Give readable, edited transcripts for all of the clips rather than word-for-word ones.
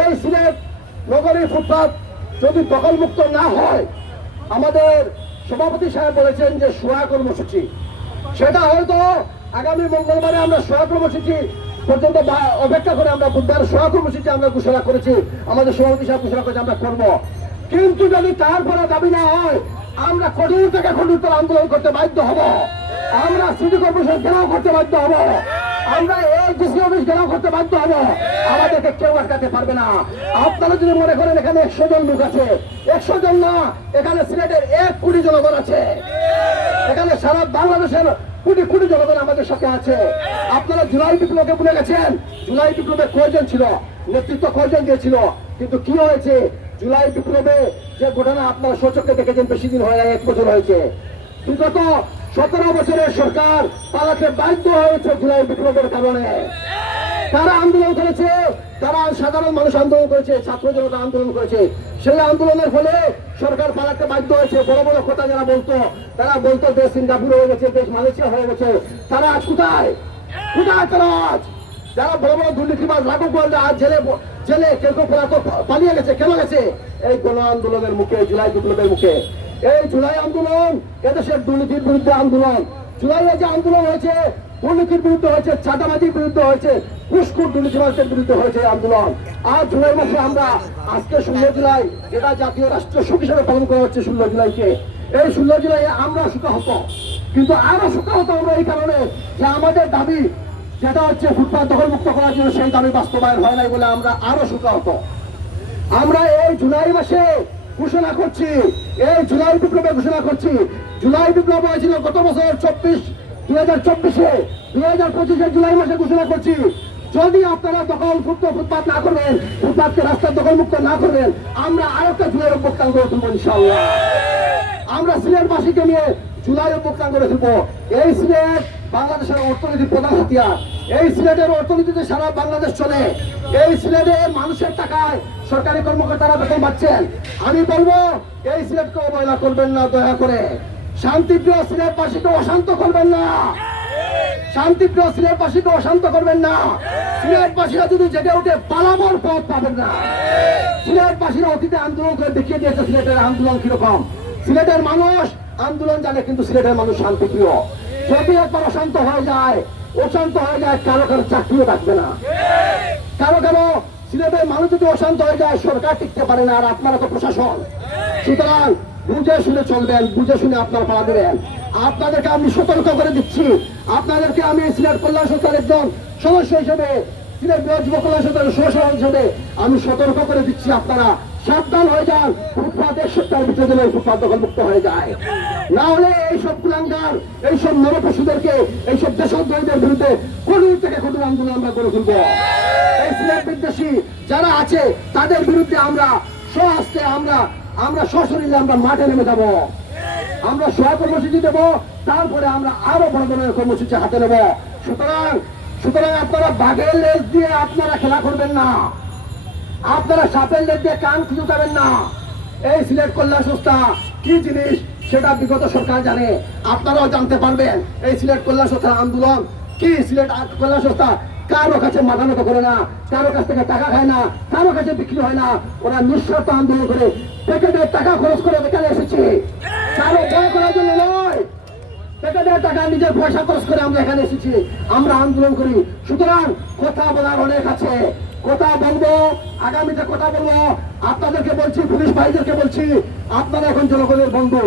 এই সিলেট নগরীর ফুটপাত যদি দখলমুক্ত না হয়, আমাদের সভাপতি সাহেব বলেছেন যে সোয়া কর্মসূচি, সেটা হয়তো আগামী মঙ্গলবারে আমরা সোয়া কর্মসূচি পর্যন্ত অপেক্ষা করে আমরা বুধবার সোয়া কর্মসূচি আমরা ঘোষণা করেছি, আমাদের সভাপতি সাহেব ঘোষণা করেছে আমরা করব। কিন্তু যদি তারপরে দাবি না হয়, আমরা কঠোর থেকে কঠোরতর আন্দোলন করতে বাধ্য হব, আমরা সিটি কর্পোরেশন ঘেরাও করতে বাধ্য হব, আমরা এই ডিসি অফিস ঘেরাও করতে বাধ্য হব। আমাদেরকে কেউ আটকাতে পারবে না। আপনারা যদি মনে করেন এখানে 100 জন লোক আছে, 100 জন না, এখানে সিলেটের 1 কোটি জনগণ আছে, এখানে সারা বাংলাদেশের কোটি কোটি জনগণ আমাদের সাথে আছে। আপনারা জুলাই বিপ্লবকে ভুলে গেছেন। জুলাই বিপ্লবে কয়জন ছিল, নেতৃত্ব কয়জন দিয়েছিল, কিন্তু কি হয়েছে জুলাই বিপ্লবে যে ঘটনা আপনারা সচক্ষে দেখেছেন, বেশি দিন হয় না, 1 বছর হয়েছে। বিগত 17 বছরের সরকার পালাতে বাধ্য হয়েছে জুলাই বিপ্লবের কারণে। তারা আন্দোলন করেছে, তারা সাধারণ মানুষ আন্দোলন করেছে, ছাত্র জনতা আন্দোলন করেছে। সেই আন্দোলনের ফলে সরকার পালাতে বাধ্য হয়েছে। বড় বড় কথা যারা বলতো, তারা বলতো দেশ সিঙ্গাপুর হয়ে গেছে, দেশ মালয়েশিয়া হয়ে গেছে। তারা আজ কোথায় কোথায় তারা আজ? যারা বড় বড় দুর্নীতিবাজ লাগু করলে আজ জেলে জেলে কেউ কেউ পালিয়ে গেছে, কেন গেছে? এই গণ আন্দোলনের মুখে, জুলাই বিপ্লবের মুখে। এই জুলাই আন্দোলন এদেশের দুর্নীতির বিরুদ্ধে আন্দোলন। জুলাইয়ে যে আন্দোলন হয়েছে, দুর্নীতির বিরুদ্ধে হয়েছে, চাঁদাবাজির বিরুদ্ধে হয়েছে, ঘুষখোর দুর্নীতিবাজদের বিরুদ্ধে হয়েছে আন্দোলন। আর জুলাই মাসে আমরা আজকে 16 জুলাই, যেটা জাতীয় রাষ্ট্রীয় শোক হিসেবে পালন করা হচ্ছে 16 জুলাইকে, এই 16 জুলাইয়ে আমরা শোকাহত। কিন্তু আরো শোকাহত আমরা এই কারণে যে আমাদের দাবি যেটা হচ্ছে ফুটপাত দখলমুক্ত করার জন্য, সেই দাবি বাস্তবায়ন হয় নাই বলে আমরা আরো শোকাহত। আমরা এই জুলাই মাসে ঘোষণা করছি, এই জুলাই বিপ্লবে ঘোষণা করছি। জুলাই বিপ্লব হয়েছিল গত বছর 2024-এ, 2025-এর জুলাই মাসে ঘোষণা করছি, যদি আপনারা ফুটপাত না করবেন, ফুটপাতকে রাস্তার দখলমুক্ত না করবেন, আমরা আরেকটা জুলাই অভ্যুত্থান করে তুলবো ইনশাআল্লাহ। আমরা সিলেটবাসীকে নিয়ে জুলাই অভ্যুত্থান করে তুলবো। এই সিলেট বাংলাদেশের অর্থনীতির প্রধান হাতিয়ার। এই সিলেটের অর্থনীতিতে সারা বাংলাদেশ চলে। এই সিলেটে মানুষের টাকায় সরকারি কর্মকর্তারা বেতন পাচ্ছেন। আমি বলবো এই সিলেটকে অবহেলা করবেন না, দয়া করে। শান্তিপ্রিয় সিলেটবাসীকে অশান্ত করবেন না, শান্তিপ্রিয় সিলেটবাসীকে অশান্ত করবেন না। সিলেটবাসীরা যদি জেগে উঠে পালাবার পথ পাবেন না। সিলেটবাসীরা অতীতে আন্দোলন করে দেখিয়ে দিয়েছে সিলেটের আন্দোলন কিরকম। সিলেটের মানুষ আন্দোলন জানে, কিন্তু সিলেটের মানুষ শান্তিপ্রিয়। যদি একবার অশান্ত হয়ে যায়, কারো কারো চাকরিও থাকবে না। কারো সিলেটের মানুষ যদি অশান্ত হয়ে যায়, সরকার টিকতে পারে না। আর আপনারা তো প্রশাসন, সুতরাং বুঝে শুনে চলবেন, বুঝে শুনে আপনারা পাড়া দেবেন। আপনাদেরকে আমি সতর্ক করে দিচ্ছি, আপনাদেরকে আমি সিলেট কল্যাণ সংস্থার একজন সদস্য হিসেবে, সিলেট যুব কল্যাণ সংস্থার সদস্য হিসেবে আমি সতর্ক করে দিচ্ছি, আপনারা সাবধান হয়ে যান। ফুটপাত 1 সপ্তাহের ভিতরে যেন ফুটপাত দখলমুক্ত হয়ে যায়, না হলে এইসব কুলাঙ্গার, এইসব নরপশুদেরকে, এইসব দেশদ্রোহীদের বিরুদ্ধে কঠোর থেকে কঠোর আন্দোলন আমরা করে তুলব। এই সিলেট বিদ্বেষী যারা আছে তাদের বিরুদ্ধে আমরা স্বহস্তে, আমরা সশরীরে আমরা মাঠে নেমে যাব। আমরা সহ কর্মসূচি দেবো, তারপরে আমরা আরো বড় ধরনের কর্মসূচি হাতে নেব। সুতরাং আপনারা বাঘের লেজ দিয়ে আপনারা খেলা করবেন না, আপনারা সাপের লেজ দিয়ে কান খুঁজে না। এই সিলেট কল্যাণ সংস্থা কি জিনিস সেটা বিগত সরকার জানে, আপনারাও জানতে পারবেন। এই সিলেট কল্যাণ সংস্থার আন্দোলন কি, সিলেট কল্যাণ সংস্থা কারো কাছে মাথা নত করে না, কারো কাছ থেকে টাকা খায় না, কারো কাছে বিক্রি হয় না। ওরা নিঃস্বার্থ আন্দোলন করে প্যাকেটের টাকা খরচ করে এখানে এসেছি, কারো ভয় করার জন্য নয়। প্যাকেটের টাকা নিজের পয়সা খরচ করে আমরা এখানে এসেছি, আমরা আন্দোলন করি। সুতরাং কথা বলার অনেক আছে, কথা বলবো, আগামীতে কথা বলবো। আপনাদেরকে বলছি, পুলিশ ভাইদেরকে বলছি, আপনারা এখন জনগণের বন্ধু।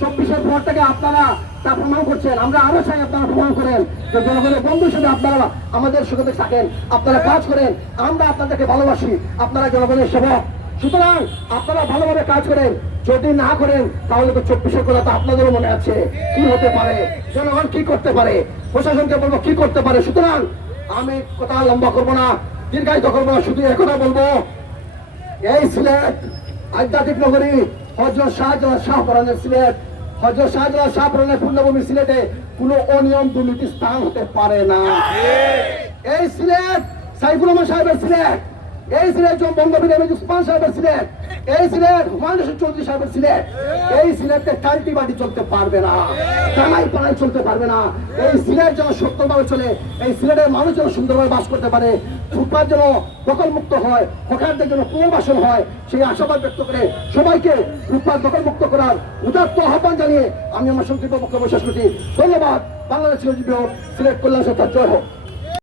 24-এর পর থেকে আপনারা তা প্রমাণ করছেন। আমরা আরো চাই আপনারা প্রমাণ করেন যে জনগণের বন্ধু হিসেবে আপনারা আমাদের সুখে থাকেন, আপনারা কাজ করেন। আমরা আপনাদেরকে ভালোবাসি, আপনারা জনগণের সেবক। সুতরাং আপনারা ভালোভাবে কাজ করেন। যদি না করেন তাহলে তো 24-এর কথা তো আপনাদেরও মনে আছে, কি হতে পারে, জনগণ কি করতে পারে, প্রশাসনকে বলবো কি করতে পারে। সুতরাং আমি কথা লম্বা করবো না, দীর্ঘায়িত করবো না, শুধু একথা বলবো, এই সিলেট আধ্যাত্মিক নগরী, হযরত শাহজালাল শাহপরানের সিলেট, হযরত শাহজালাল শাহপরানের পূর্ণভূমি সিলেটে কোনো অনিয়ম দুর্নীতি স্থান হতে পারে না। এই সিলেট সাইফুর রহমান সাহেবের সিলেট, এই সিলেট বঙ্গবীর এম এ উসমান সাহেবের সিলেট, এই সিলেট হুমায়ুন রশিদ চৌধুরী সাহেবের সিলেট। এই সিলেটে কাল্টি বাড়ি চলতে পারবে না, টাঙাই পাড়াই চলতে পারবে না। এই সিলেট যেন সত্যভাবে চলে, এই সিলেটের মানুষ যেন সুন্দরভাবে বাস করতে পারে, ফুটপাত যেন দখলমুক্ত হয়, হকারদের জন্য পুনর্বাসন হয়, সেই আশাবাদ ব্যক্ত করে সবাইকে ফুটপাত দখলমুক্ত করার উদাত্ত আহ্বান জানিয়ে আমি আমার সংক্ষিপ্ত বক্তব্য শেষ করছি। ধন্যবাদ। বাংলাদেশ সিলেট কল্যাণ সত্তা জয় হোক।